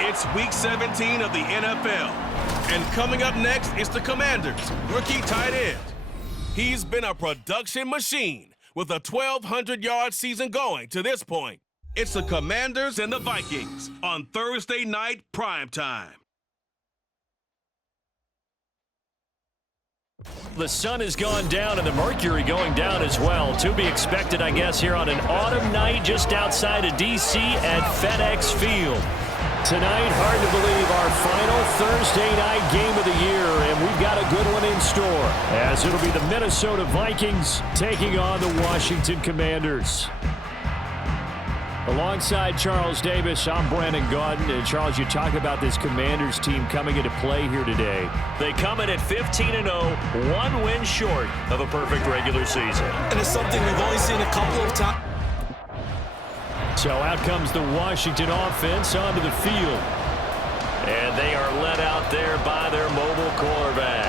It's Week 17 of the NFL. And coming up next is the Commanders' rookie tight end. He's been a production machine with a 1,200-yard season going to this point. It's the Commanders and the Vikings on Thursday night primetime. The sun has gone down and the mercury going down as well. To be expected, I guess, here on an autumn night just outside of D.C. at FedEx Field. Tonight, hard to believe, our final Thursday night game of the year, and we've got a good one in store, as it'll be the Minnesota Vikings taking on the Washington Commanders. Alongside Charles Davis, I'm Brandon Gaudin. And Charles, you talk about this Commanders team coming into play here today. They come in at 15-0, one win short of a perfect regular season. And it's something we've only seen a couple of times. So out comes the Washington offense onto the field. And they are led out there by their mobile quarterback.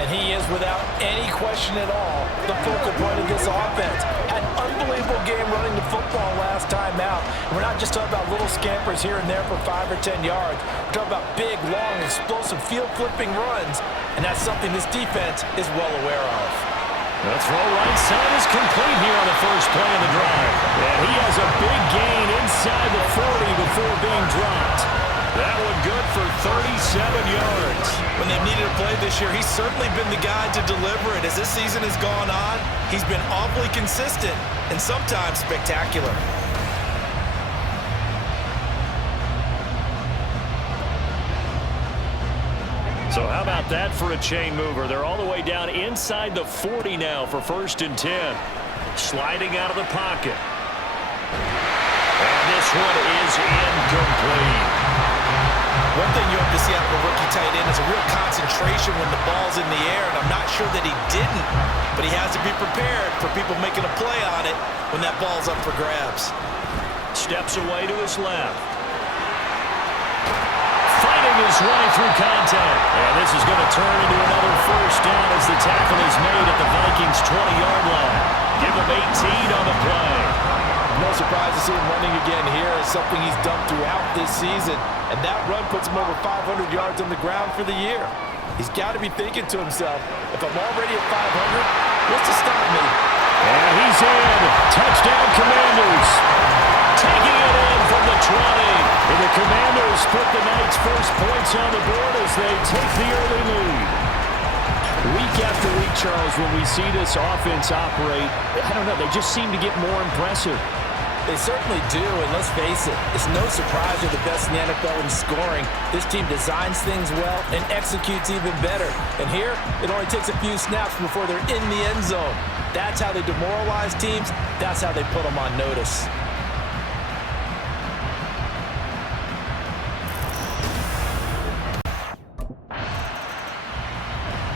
And he is, without any question at all, the focal point of this offense. Had an unbelievable game running the football last time out. And we're not just talking about little scampers here and there for 5 or 10 yards. We're talking about big, long, explosive, field-flipping runs. And that's something this defense is well aware of. The throw right side is complete here on the first play of the drive. And he has a big gain inside the 40 before being dropped. That one good for 37 yards. When they've needed a play this year, he's certainly been the guy to deliver it. As this season has gone on, he's been awfully consistent and sometimes spectacular. So how about that for a chain mover? They're all the way down inside the 40 now for 1st and 10. Sliding out of the pocket. And this one is incomplete. One thing you have to see out of a rookie tight end is a real concentration when the ball's in the air, and I'm not sure that he didn't, but he has to be prepared for people making a play on it when that ball's up for grabs. Steps away to his left. Fighting his way through contact. And this is going to turn into another first down as the tackle is made at the Vikings' 20-yard line. Give him 18 on the play. No surprise to see him running again here. It's something he's done throughout this season. And that run puts him over 500 yards on the ground for the year. He's got to be thinking to himself, if I'm already at 500, what's to stop me? And he's in. Touchdown, Commanders. Taking it in from the 20. And the Commanders put the night's first points on the board as they take the early lead. Week after week, Charles, when we see this offense operate, I don't know, they just seem to get more impressive. They certainly do, and let's face it, it's no surprise they're the best in the NFL in scoring. This team designs things well and executes even better. And here, it only takes a few snaps before they're in the end zone. That's how they demoralize teams. That's how they put them on notice.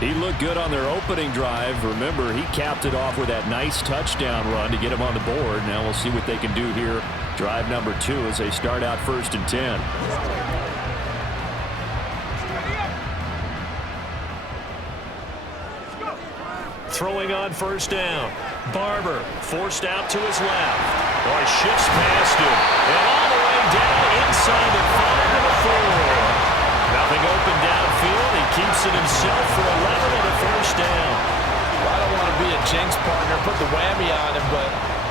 He looked good on their opening drive. Remember, he capped it off with that nice touchdown run to get him on the board. Now we'll see what they can do here. Drive number 2 as they start out 1st and 10. Throwing on 1st down. Barber forced out to his left. Boy, shifts past him. And all the way down inside the 5 to the 4. Nothing open downfield. He keeps it himself for 11 and a first down. Well, I don't want to be a jinx partner, put the whammy on him, but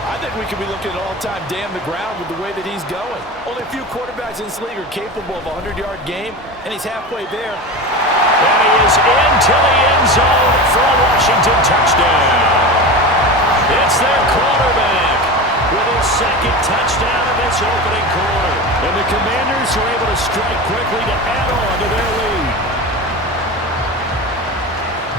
I think we could be looking at all-time damn the ground with the way that he's going. Only a few quarterbacks in this league are capable of a 100-yard game, and he's halfway there. And he is into the end zone for a Washington touchdown. It's their quarterback with his 2nd touchdown in this opening quarter. And the Commanders are able to strike quickly to add on to their lead.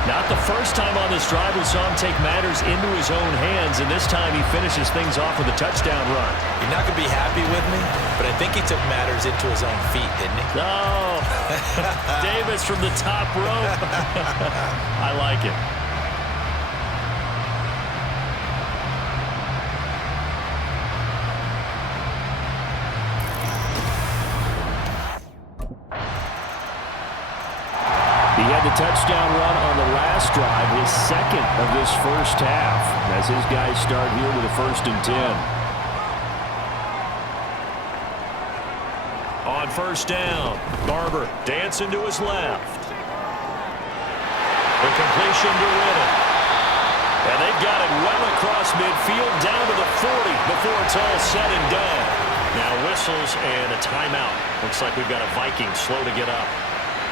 Not the first time on this drive we saw him take matters into his own hands, and this time he finishes things off with a touchdown run. You're not going to be happy with me, but I think he took matters into his own feet, didn't he? Oh, Davis from the top rope. I like it. He had the touchdown run on the last drive, his 2nd of this first half, as his guys start here with a 1st and 10. On first down, Barber dancing to his left. The completion to Riddle. And they've got it well across midfield down to the 40 before it's all said and done. Now whistles and a timeout. Looks like we've got a Vikings slow to get up.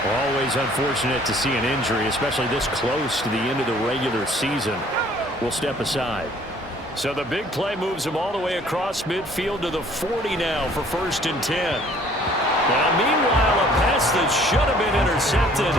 Always unfortunate to see an injury, especially this close to the end of the regular season. We'll step aside. So the big play moves him all the way across midfield to the 40 now for 1st and 10. Now, meanwhile, a pass that should have been intercepted,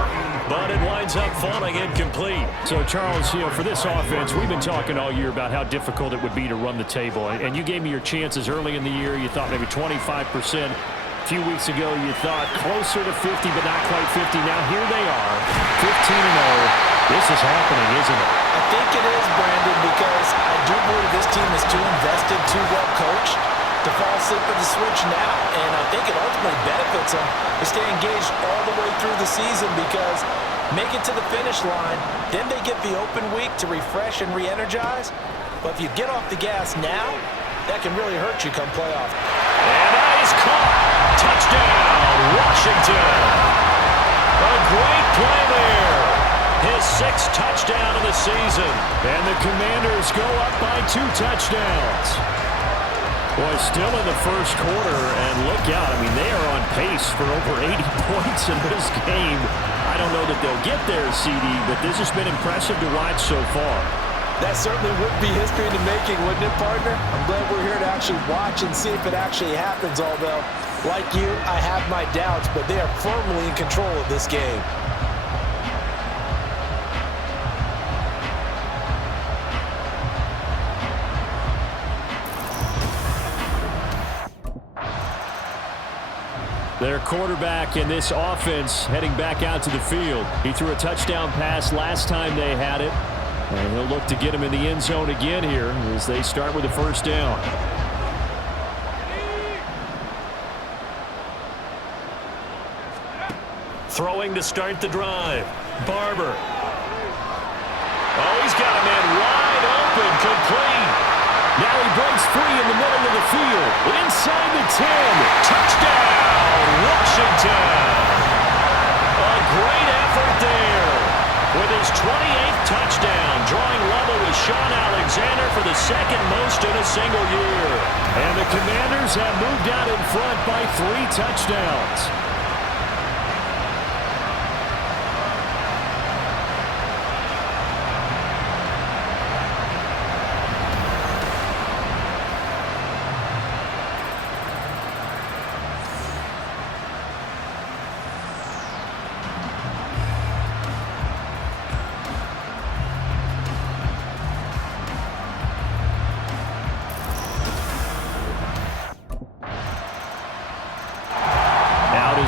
but it winds up falling incomplete. So, Charles, for this offense, we've been talking all year about how difficult it would be to run the table. And you gave me your chances early in the year. You thought maybe 25%. A few weeks ago, you thought closer to 50, but not quite 50. Now, here they are, 15-0. This is happening, isn't it? I think it is, Brandon, because I do believe this team is too invested, too well coached to fall asleep at the switch now. And I think it ultimately benefits them to stay engaged all the way through the season because make it to the finish line, then they get the open week to refresh and re-energize. But if you get off the gas now, that can really hurt you come playoff. And that is caught. Touchdown, Washington. A great play there. His 6th touchdown of the season. And the Commanders go up by 2 touchdowns. Boy, still in the first quarter, and look out. I mean, they are on pace for over 80 points in this game. I don't know that they'll get there, CD, but this has been impressive to watch so far. That certainly would be history in the making, wouldn't it, partner? I'm glad we're here to actually watch and see if it actually happens, although, like you, I have my doubts, but they are firmly in control of this game. Their quarterback in this offense heading back out to the field. He threw a touchdown pass last time they had it. And he'll look to get him in the end zone again here as they start with a 1st down. Throwing to start the drive. Barber. Oh, he's got a man wide open, complete. Now he breaks free in the middle of the field. Inside the 10. Touchdown, Washington. A great effort there. With his 28th touchdown, drawing level with Sean Alexander for the 2nd most in a single year. And the Commanders have moved out in front by 3 touchdowns.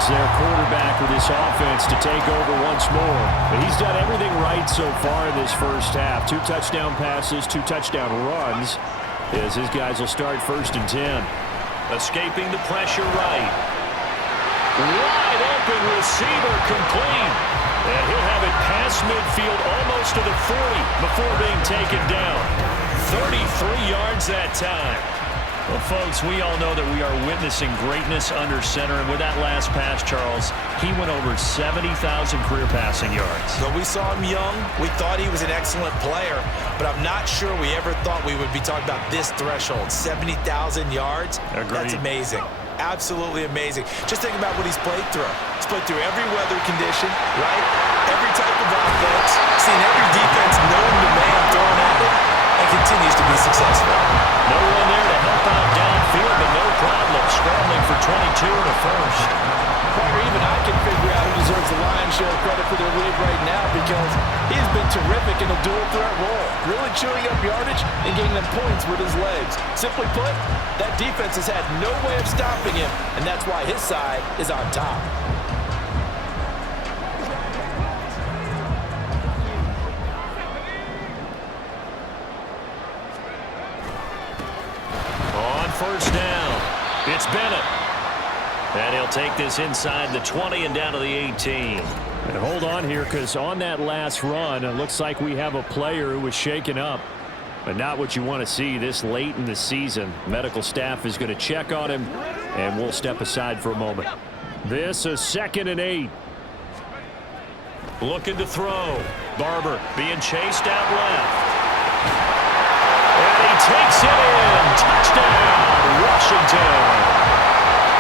Their quarterback with this offense to take over once more. But he's done everything right so far in this first half. 2 touchdown passes, 2 touchdown runs as his guys will start 1st and 10. Escaping the pressure right. Wide open receiver complete. And he'll have it past midfield almost to the 40 before being taken down. 33 yards that time. Well, folks, we all know that we are witnessing greatness under center. And with that last pass, Charles, he went over 70,000 career passing yards. So we saw him young. We thought he was an excellent player. But I'm not sure we ever thought we would be talking about this threshold, 70,000 yards. Agreed. That's amazing. Absolutely amazing. Just think about what he's played through. He's played through every weather condition, right? Every type of offense. Seen every defense known to man thrown at it. And continues to be successful. No one there to help out downfield, but no problem. Scrambling for 22 and a 1st. Or even I can figure out who deserves the lion's share of credit for their lead right now because he's been terrific in a dual threat role. Really chewing up yardage and getting them points with his legs. Simply put, that defense has had no way of stopping him, and that's why his side is on top. First down. It's Bennett. And he'll take this inside the 20 and down to the 18. And hold on here because on that last run, it looks like we have a player who was shaken up. But not what you want to see this late in the season. Medical staff is going to check on him, and we'll step aside for a moment. This is 2nd and 8. Looking to throw. Barber being chased out left. And he takes it in. Touchdown, Washington.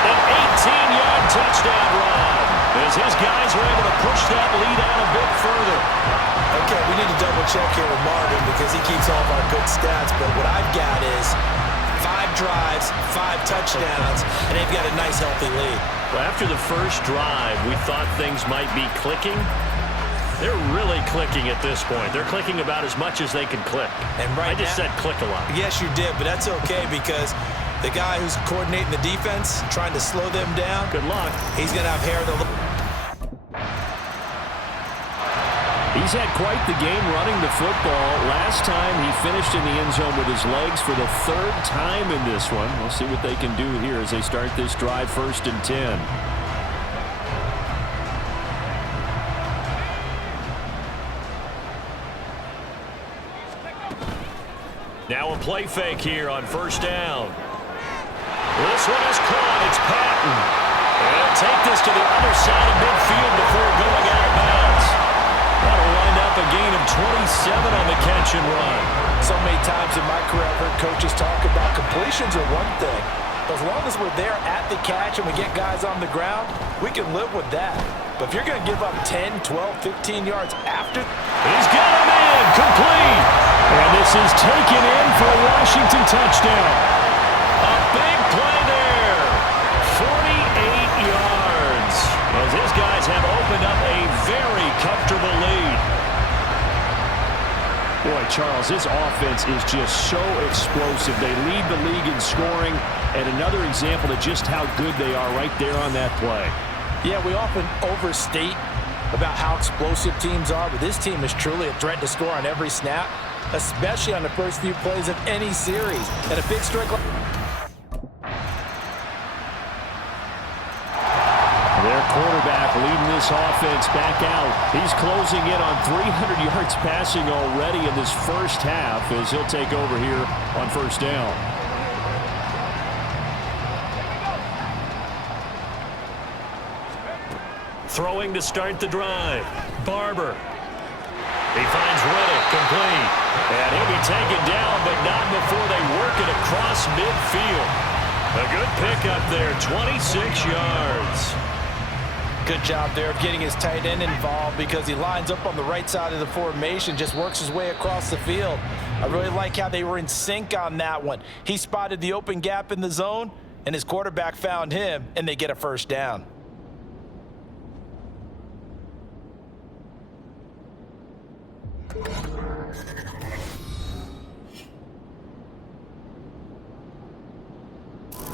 An 18-yard touchdown run as his guys were able to push that lead out a bit further. Okay, we need to double-check here with Marvin because he keeps all of our good stats, but what I've got is 5 drives, 5 touchdowns, and they've got a nice, healthy lead. Well, after the first drive, we thought things might be clicking. They're really clicking at this point. They're clicking about as much as they can click. And right I just said click a lot. Yes, you did, but that's okay because the guy who's coordinating the defense, trying to slow them down, Good luck. he's going to have hair to look. He's had quite the game running the football. Last time he finished in the end zone with his legs for the 3rd time in this one. We'll see what they can do here as they start this drive 1st and 10. Now a play fake here on 1st down. This one is caught. It's Patton. And he'll take this to the other side of midfield before going out of bounds. That'll wind up a gain of 27 on the catch and run. So many times in my career I've heard coaches talk about completions are one thing. But as long as we're there at the catch and we get guys on the ground, we can live with that. But if you're going to give up 10, 12, 15 yards after... He's got him in. Complete. And this is taken in for a Washington touchdown. A big play there. 48 yards. As his guys have opened up a very comfortable lead. Boy, Charles, this offense is just so explosive. They lead the league in scoring, and another example of just how good they are right there on that play. Yeah, we often overstate about how explosive teams are, but this team is truly a threat to score on every snap, especially on the first few plays of any series. And a big strike like... Their quarterback leading this offense back out. He's closing in on 300 yards passing already in this first half as he'll take over here on 1st down. Throwing to start the drive. Barber. He finds Reddick complete. And he'll be taken down, but not before they work it across midfield. A good pickup there, 26 yards. Good job there of getting his tight end involved because he lines up on the right side of the formation, just works his way across the field. I really like how they were in sync on that one. He spotted the open gap in the zone, and his quarterback found him, and they get a 1st down.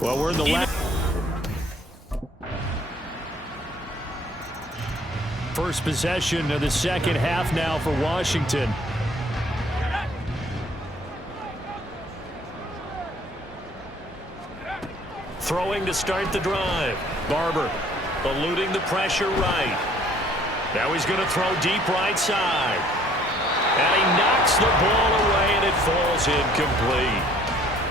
Well, we're in the last... First possession of the second half now for Washington. Throwing to start the drive. Barber eluding the pressure right. Now he's going to throw deep right side. And he knocks the ball away, and it falls incomplete.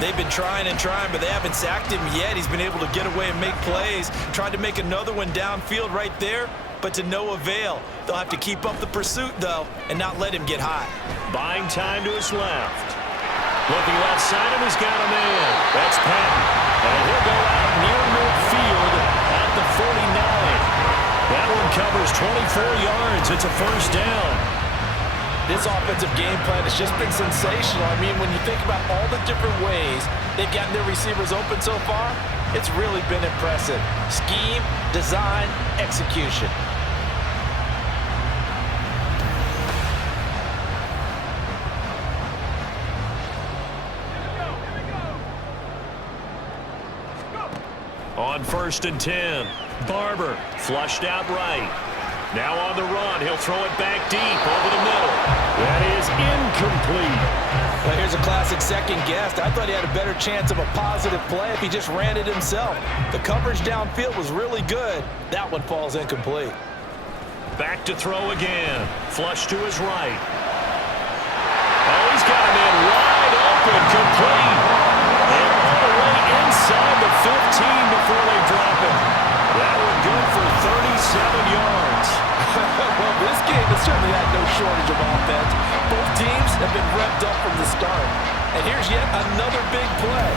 They've been trying and trying, but they haven't sacked him yet. He's been able to get away and make plays. Tried to make another one downfield right there, but to no avail. They'll have to keep up the pursuit, though, and not let him get hot. Buying time to his left. Looking left side, and he's got him in. That's Patton. And he'll go out near midfield at the 49. That one covers 24 yards. It's a 1st down. This offensive game plan has just been sensational. I mean, when you think about all the different ways they've gotten their receivers open so far, it's really been impressive. Scheme, design, execution. On 1st and 10, Barber flushed out right. Now on the run, he'll throw it back deep over the middle. That is incomplete. Well, here's a classic second guess. I thought he had a better chance of a positive play if he just ran it himself. The coverage downfield was really good. That one falls incomplete. Back to throw again. Flush to his right. Oh, he's got him in wide open, complete. And all the way inside the 15 before they drop it. That one good for 37 yards. Well, this game has certainly had no shortage of offense. Both teams have been revved up from the start. And here's yet another big play.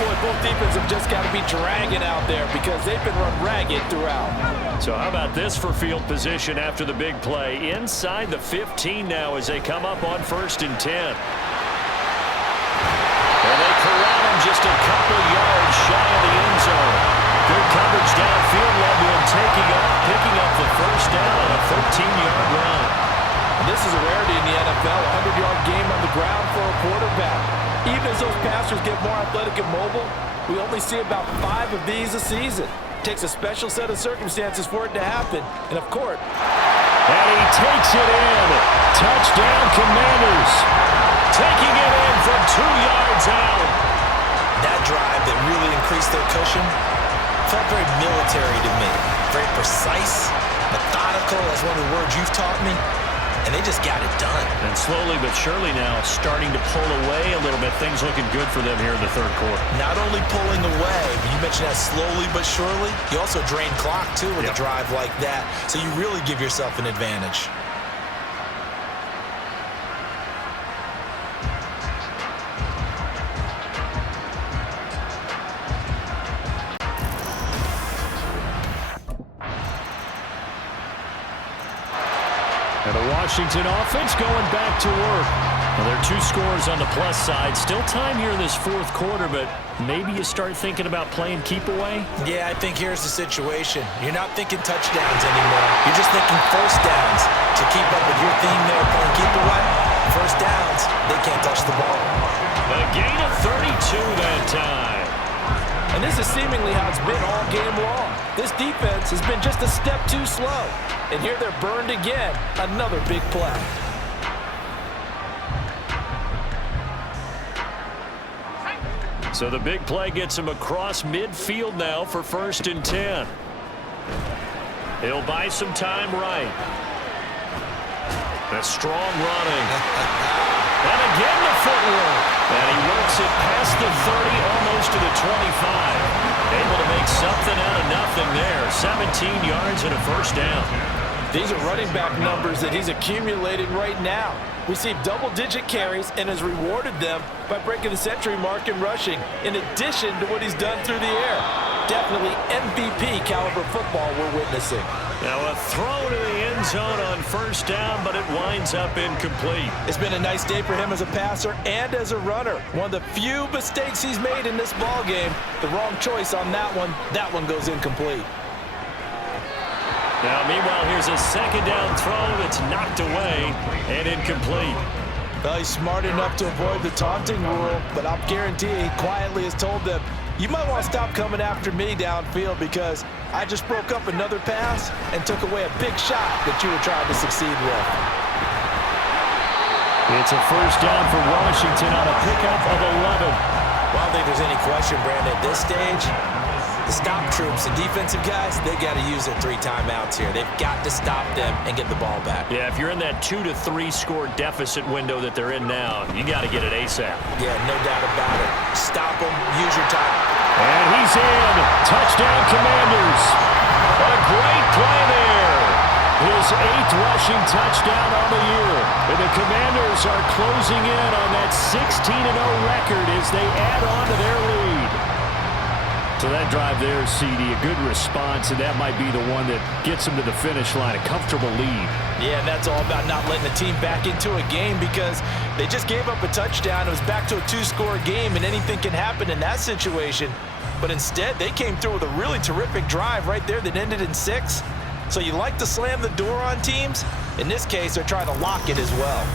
Boy, both defenses have just got to be dragging out there because they've been run ragged throughout. So how about this for field position after the big play? Inside the 15 now as they come up on 1st and 10. And they corral him just a couple yards shy of the end zone. Good coverage downfield led to him taking off, picking up the first down on a 13-yard run. And this is a rarity in the NFL, a 100-yard game on the ground for a quarterback. Even as those passers get more athletic and mobile, we only see about 5 of these a season. It takes a special set of circumstances for it to happen. And of course, and he takes it in. Touchdown, Commanders. Taking it in from 2 yards out. That drive that really increased their cushion felt very military to me. Very precise, methodical, that's one of the words you've taught me. And they just got it done. And slowly but surely now starting to pull away a little bit. Things looking good for them here in the 3rd quarter. Not only pulling away, but you mentioned that slowly but surely. You also drain clock, too, with a drive like that. So you really give yourself an advantage. And the Washington offense going back to work. Well, there are 2 scores on the plus side. Still time here in this 4th quarter, but maybe you start thinking about playing keep away? Yeah, I think here's the situation. You're not thinking touchdowns anymore. You're just thinking first downs. To keep up with your theme there, playing keep away, first downs, they can't touch the ball. A gain of 32 that time. and this is seemingly how it's been all game long. This defense has been just a step too slow. And here they're burned again. Another big play. So the big play gets him across midfield now for 1st and 10. He'll buy some time right. That's strong running. And again the footwork. And he works it past the 30, almost to the 25. Able to make something out of nothing there. 17 yards and a first down. These are running back numbers that he's accumulating right now. Received double-digit carries and has rewarded them by breaking the century mark in rushing, in addition to what he's done through the air. Definitely MVP caliber football we're witnessing. Now a throw to the end zone on 1st down, but it winds up incomplete. It's been a nice day for him as a passer and as a runner. One of the few mistakes he's made in this ball game. The wrong choice on that one. That one goes incomplete. Now, meanwhile, here's a 2nd down throw that's knocked away and incomplete. Well, he's smart enough to avoid the taunting rule, but I'll guarantee he quietly has told them, you might want to stop coming after me downfield because I just broke up another pass and took away a big shot that you were trying to succeed with. It's a 1st down for Washington on a pickup of 11. Well, I don't think there's any question, Brandon, at this stage, the stop troops, the defensive guys, they got to use their 3 timeouts here. They've got to stop them and get the ball back. Yeah, if you're in that 2 to 3 score deficit window that they're in now, you got to get it ASAP. Yeah, no doubt about it. Stop them, use your time. And he's in. Touchdown, Commanders. A great play there. His 8th rushing touchdown on the year. And the Commanders are closing in on that 16-0 record as they add on to their lead. So that drive there, CD, a good response, and that might be the one that gets them to the finish line, a comfortable lead. Yeah, and that's all about not letting the team back into a game because they just gave up a touchdown. It was back to a 2-score game, and anything can happen in that situation. But instead, they came through with a really terrific drive right there that ended in 6. So you like to slam the door on teams? In this case, they're trying to lock it as well.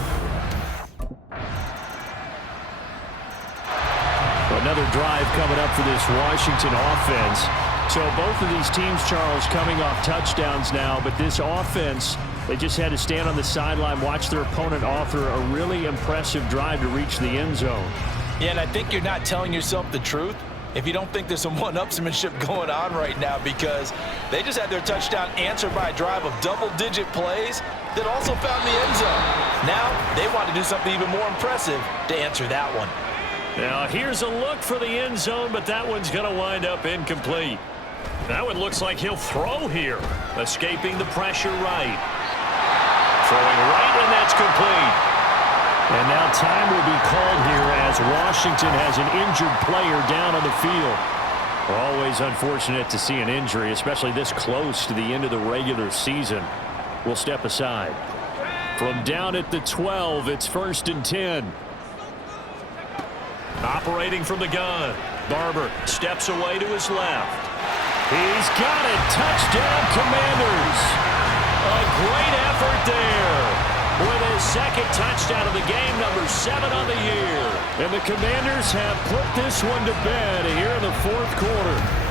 Another drive coming up for this Washington offense. So both of these teams, Charles, coming off touchdowns now, but this offense, they just had to stand on the sideline, watch their opponent author a really impressive drive to reach the end zone. Yeah, and I think you're not telling yourself the truth if you don't think there's some one-upsmanship going on right now because they just had their touchdown answered by a drive of double-digit plays that also found the end zone. Now, they want to do something even more impressive to answer that one. Now here's a look for the end zone, but that one's going to wind up incomplete. That one looks like he'll throw here. Escaping the pressure right. Throwing right, and that's complete. And now time will be called here as Washington has an injured player down on the field. Always unfortunate to see an injury, especially this close to the end of the regular season. We'll step aside. From down at the 12, it's 1st and 10. Operating from the gun. Barber steps away to his left. He's got it. Touchdown, Commanders. A great effort there. With his second touchdown of the game, number 7 on the year. And the Commanders have put this one to bed here in the 4th quarter.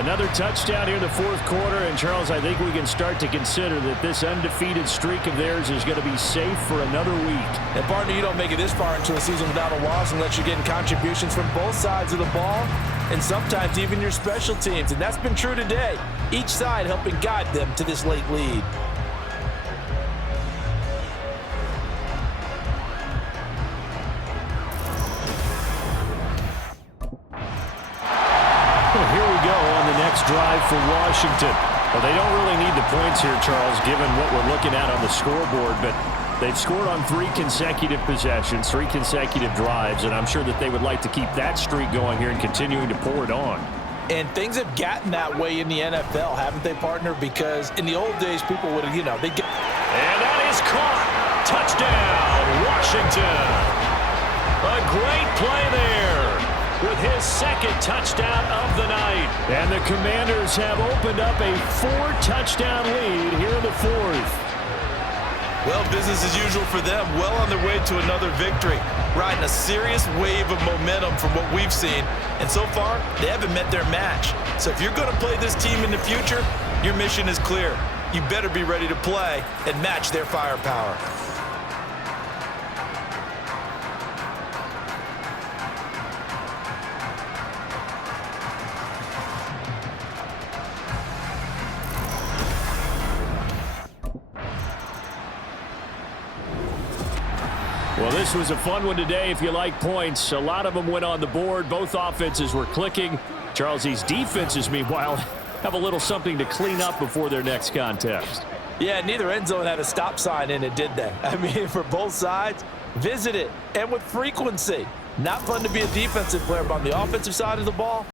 Another touchdown here in the 4th quarter, and Charles, I think we can start to consider that this undefeated streak of theirs is going to be safe for another week. And partner, you don't make it this far into a season without a loss unless you're getting contributions from both sides of the ball, and sometimes even your special teams, and that's been true today. Each side helping guide them to this late lead. Here we go on the next drive for Washington. Well, they don't really need the points here, Charles, given what we're looking at on the scoreboard, but they've scored on 3 consecutive possessions, 3 consecutive drives, and I'm sure that they would like to keep that streak going here and continuing to pour it on. And things have gotten that way in the NFL, haven't they, partner? Because in the old days, people would have, they'd get... And that is caught. Touchdown, Washington. A great play there with his second touchdown of the night. And the Commanders have opened up a 4-touchdown lead here in the 4th. Well, business as usual for them. Well on their way to another victory. Riding a serious wave of momentum from what we've seen. And so far, they haven't met their match. So if you're going to play this team in the future, your mission is clear. You better be ready to play and match their firepower. Well, this was a fun one today if you like points. A lot of them went on the board. Both offenses were clicking. Charles, these defenses, meanwhile, have a little something to clean up before their next contest. Yeah, neither end zone had a stop sign in it, did they? I mean, for both sides, visit it, and with frequency. Not fun to be a defensive player, but on the offensive side of the ball,